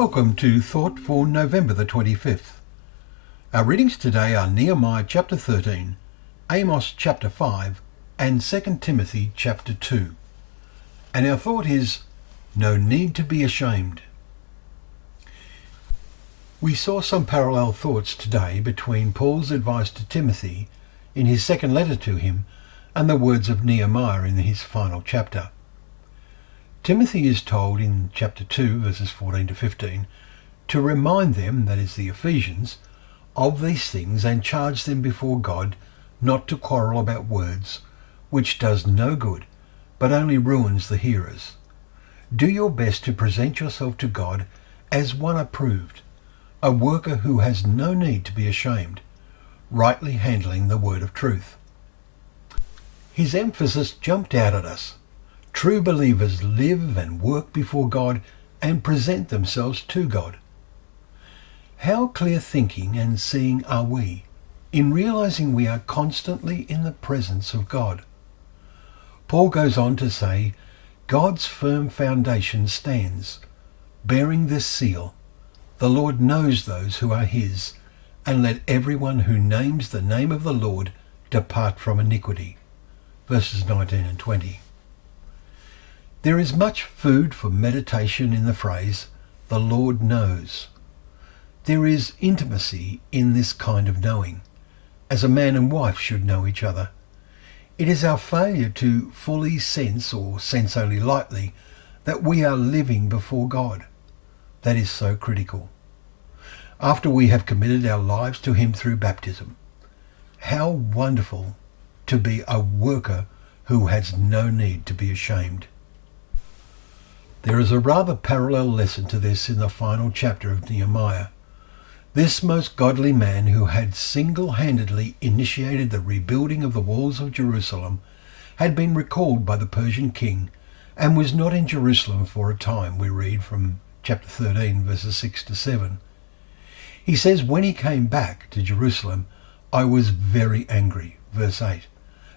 Welcome to Thought for November the 25th. Our readings today are Nehemiah chapter 13, Amos chapter 5 and 2 Timothy chapter 2. And our thought is, no need to be ashamed. We saw some parallel thoughts today between Paul's advice to Timothy in his second letter to him and the words of Nehemiah in his final chapter. Timothy is told in chapter 2, verses 14 to 15, to remind them, that is the Ephesians, of these things and charge them before God not to quarrel about words, which does no good, but only ruins the hearers. Do your best to present yourself to God as one approved, a worker who has no need to be ashamed, rightly handling the word of truth. His emphasis jumped out at us. True believers live and work before God and present themselves to God. How clear-thinking and seeing are we in realizing we are constantly in the presence of God? Paul goes on to say, God's firm foundation stands, bearing this seal, the Lord knows those who are his, and let everyone who names the name of the Lord depart from iniquity. Verses 19 and 20. There is much food for meditation in the phrase, the Lord knows. There is intimacy in this kind of knowing, as a man and wife should know each other. It is our failure to fully sense, or sense only lightly, that we are living before God that is so critical. After we have committed our lives to him through baptism, how wonderful to be a worker who has no need to be ashamed. There is a rather parallel lesson to this in the final chapter of Nehemiah. This most godly man, who had single-handedly initiated the rebuilding of the walls of Jerusalem, had been recalled by the Persian king and was not in Jerusalem for a time, we read from chapter 13, verses 6 to 7. He says, when he came back to Jerusalem, I was very angry, verse 8,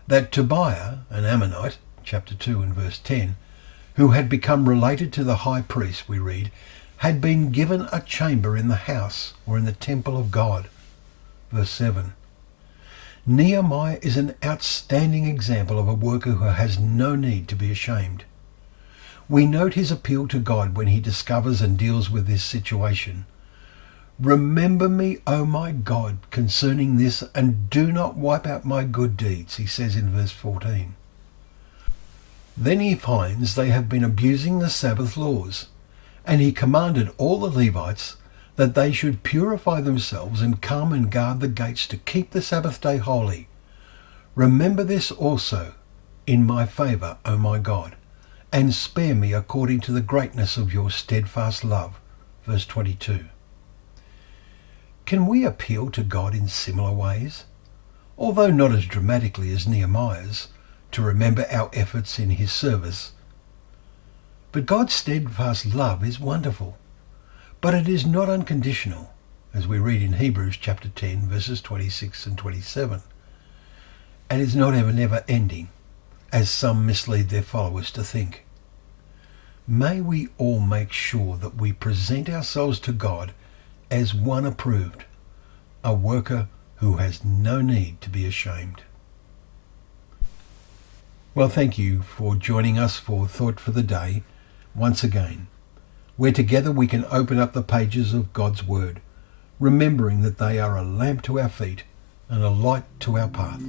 that Tobiah, an Ammonite, chapter 2 and verse 10, who had become related to the high priest, we read, had been given a chamber in the house or in the temple of God. Verse 7. Nehemiah is an outstanding example of a worker who has no need to be ashamed. We note his appeal to God when he discovers and deals with this situation. Remember me, O my God, concerning this, and do not wipe out my good deeds, he says in verse 14. Then he finds they have been abusing the Sabbath laws, and he commanded all the Levites that they should purify themselves and come and guard the gates to keep the Sabbath day holy. Remember this also in my favour, O my God, and spare me according to the greatness of your steadfast love. Verse 22. Can we appeal to God in similar ways? Although not as dramatically as Nehemiah's, to remember our efforts in his service. But God's steadfast love is wonderful, but it is not unconditional, as we read in Hebrews chapter 10, verses 26 and 27. And is not ever never ending, as some mislead their followers to think. May we all make sure that we present ourselves to God as one approved, a worker who has no need to be ashamed. Well, thank you for joining us for Thought for the Day once again, where together we can open up the pages of God's Word, remembering that they are a lamp to our feet and a light to our path.